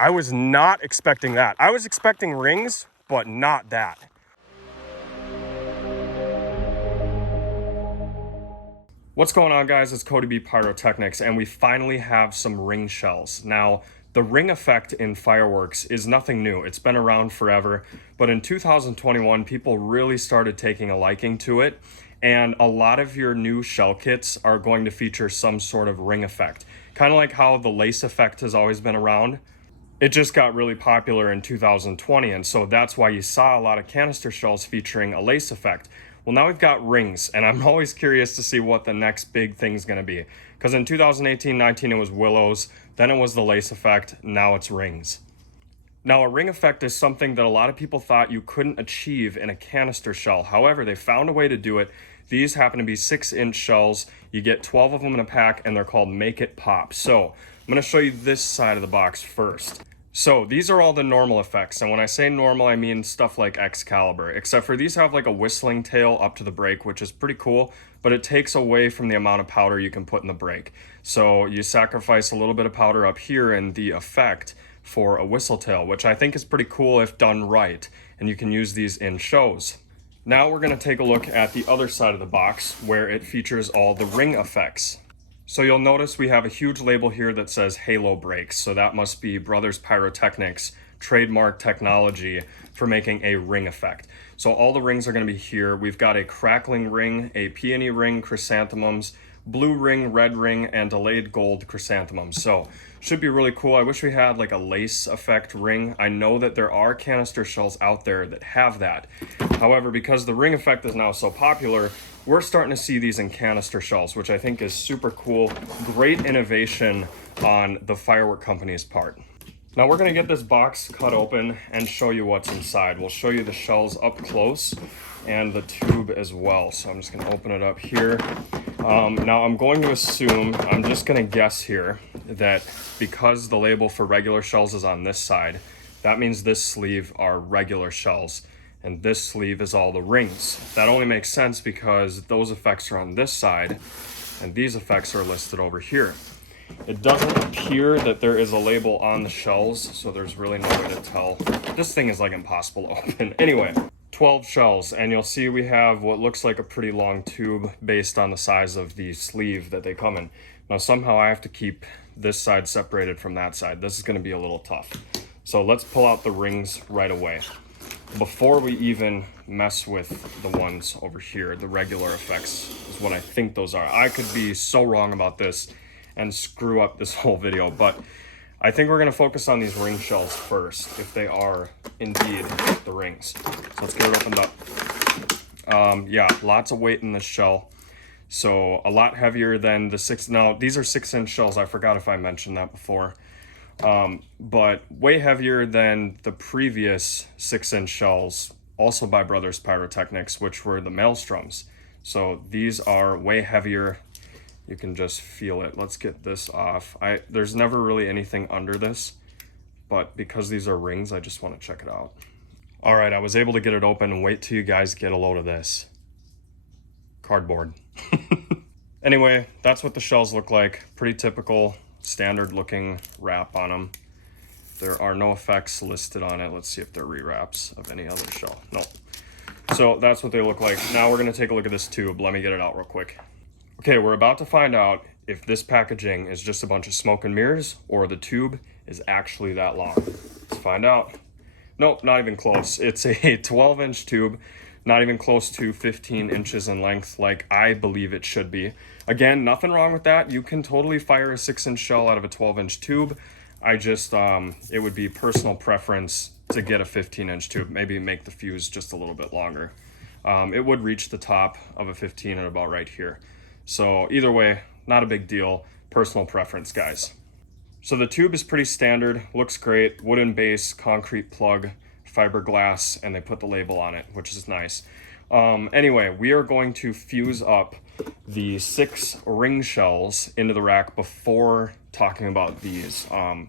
I was not expecting that. I was expecting rings, but not that. What's going on, guys? It's CodyBPyrotechnics, and we finally have some ring shells. Now, the ring effect in fireworks is nothing new. It's been around forever, but in 2021, people really started taking a liking to it, and a lot of your new shell kits are going to feature some sort of ring effect. Kind of like how the lace effect has always been around. It just got really popular in 2020, and so that's why you saw a lot of canister shells featuring a lace effect. Well, now we've got rings, and I'm always curious to see what the next big thing's gonna be. Because in 2018-19 it was willows, then it was the lace effect, now it's rings. Now, a ring effect is something that a lot of people thought you couldn't achieve in a canister shell. However, they found a way to do it. These happen to be 6-inch shells. You get 12 of them in a pack, and they're called Make It Pop. So I'm gonna show you this side of the box first. So these are all the normal effects, and when I say normal, I mean stuff like Excalibur, except for these have like a whistling tail up to the break, which is pretty cool, but it takes away from the amount of powder you can put in the break. So you sacrifice a little bit of powder up here in the effect for a whistle tail, which I think is pretty cool if done right, and you can use these in shows. Now we're gonna take a look at the other side of the box where it features all the ring effects. So you'll notice we have a huge label here that says Halo Brakes. So that must be Brothers Pyrotechnics trademark technology for making a ring effect. So all the rings are going to be here. We've got a crackling ring, a peony ring, chrysanthemums, blue ring, red ring, and delayed gold chrysanthemums. So should be really cool. I wish we had like a lace effect ring. I know that there are canister shells out there that have that. However, because the ring effect is now so popular, we're starting to see these in canister shells, which I think is super cool. Great innovation on the firework company's part. Now we're gonna get this box cut open and show you what's inside. We'll show you the shells up close and the tube as well. So I'm just gonna open it up here. Now I'm going to assume, I'm just gonna guess here, that because the label for regular shells is on this side, that means this sleeve are regular shells, and this sleeve is all the rings. That only makes sense because those effects are on this side, and these effects are listed over here. It doesn't appear that there is a label on the shells, so there's really no way to tell. This thing is like impossible to open. Anyway, 12 shells, and you'll see we have what looks like a pretty long tube based on the size of the sleeve that they come in. Now somehow I have to keep this side separated from that side. This is gonna be a little tough. So let's pull out the rings right away. Before we even mess with the ones over here, the regular effects is what I think those are. I could be so wrong about this and screw up this whole video, but I think we're gonna focus on these ring shells first, if they are indeed the rings. So let's get it opened up. Yeah, lots of weight in this shell. So a lot heavier than the now these are 6-inch shells. I forgot if I mentioned that before. But way heavier than the previous 6-inch shells, also by Brothers Pyrotechnics, which were the Maelstroms. So these are way heavier. You can just feel it. Let's get this off. There's never really anything under this, but because these are rings, I just want to check it out. All right, I was able to get it open, and wait till you guys get a load of this. Cardboard. Anyway, that's what the shells look like. Pretty typical, standard looking wrap on them. There are no effects listed on it. Let's see if they're rewraps of any other shell. No. So that's what they look like. Now we're gonna take a look at this tube. Let me get it out real quick. Okay, we're about to find out if this packaging is just a bunch of smoke and mirrors or the tube is actually that long. Let's find out. Nope, not even close. It's a 12-inch tube, not even close to 15 inches in length like I believe it should be. Again, nothing wrong with that. You can totally fire a 6-inch shell out of a 12-inch tube. I just, it would be personal preference to get a 15-inch tube, maybe make the fuse just a little bit longer. It would reach the top of a 15 and about right here. So either way, not a big deal, personal preference, guys. So the tube is pretty standard, looks great, wooden base, concrete plug, fiberglass, and they put the label on it, which is nice. Anyway, we are going to fuse up the 6 ring shells into the rack before talking about these,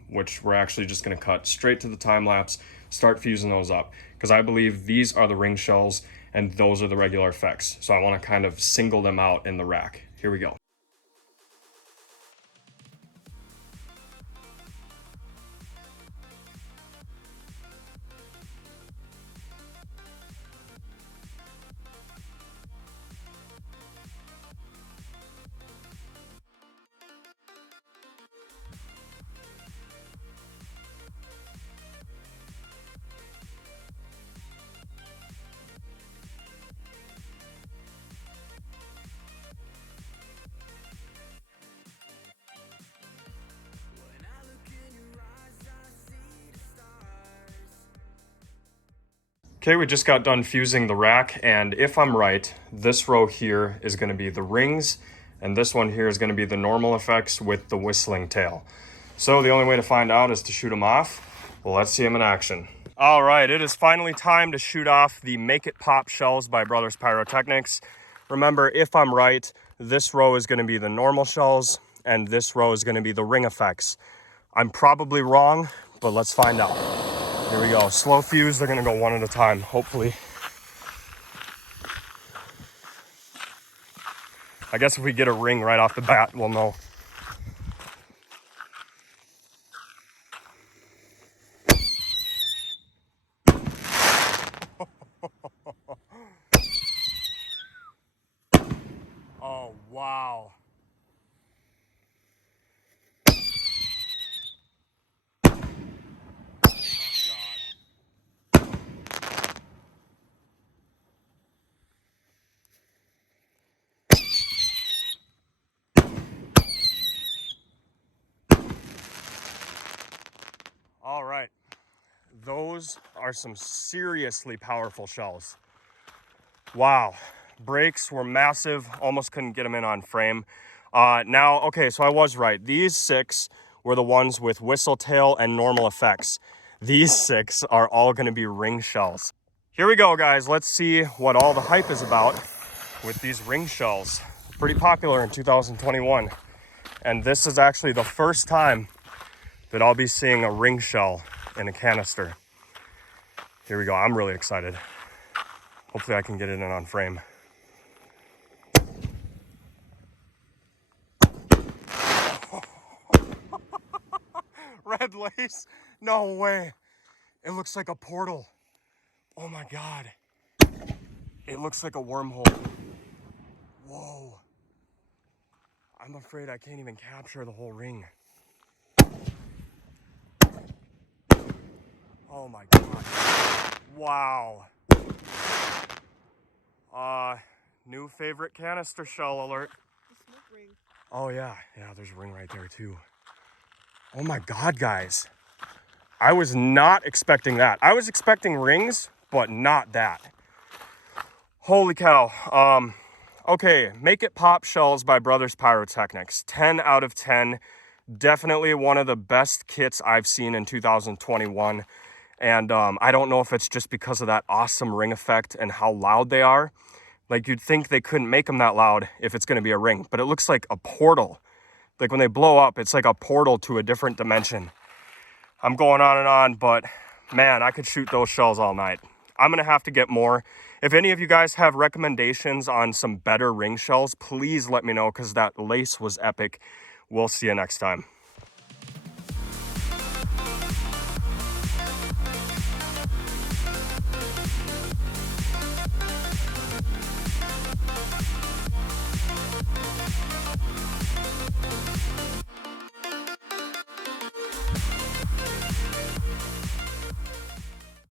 which we're actually just gonna cut straight to the time lapse, start fusing those up, because I believe these are the ring shells and those are the regular effects. So I wanna kind of single them out in the rack. Here we go. Okay, we just got done fusing the rack, and if I'm right, this row here is going to be the rings, and this one here is going to be the normal effects with the whistling tail. So the only way to find out is to shoot them off. Well, let's see them in action. All right, it is finally time to shoot off the Make It Pop shells by Pyrotechnics. Remember, if I'm right, this row is going to be the normal shells, and this row is going to be the ring effects. I'm probably wrong, but let's find out. Here we go. Slow fuse. They're going to go one at a time, hopefully. I guess if we get a ring right off the bat, we'll know. Oh, wow. All right. Those are some seriously powerful shells. Wow. Brakes were massive. Almost couldn't get them in on frame. Now, okay, so I was right. These 6 were the ones with whistle tail and normal effects. These 6 are all going to be ring shells. Here we go, guys. Let's see what all the hype is about with these ring shells. Pretty popular in 2021. And this is actually the first time that I'll be seeing a ring shell in a canister. Here we go. I'm really excited. Hopefully I can get it in on frame. Red lace? No way. It looks like a portal. Oh my God. It looks like a wormhole. Whoa. I'm afraid I can't even capture the whole ring. Oh my God. Wow. New favorite canister shell alert. The smoke ring. Oh yeah, there's a ring right there too. Oh my God, guys. I was not expecting that. I was expecting rings, but not that. Holy cow. Okay, Make It Pop shells by Pyrotechnics. 10 out of 10. Definitely one of the best kits I've seen in 2021. And I don't know if it's just because of that awesome ring effect and how loud they are. Like, you'd think they couldn't make them that loud if it's going to be a ring, but it looks like a portal. Like when they blow up, it's like a portal to a different dimension. I'm going on and on, but man, I could shoot those shells all night. I'm going to have to get more. If any of you guys have recommendations on some better ring shells, please let me know, because that lace was epic. We'll see you next time.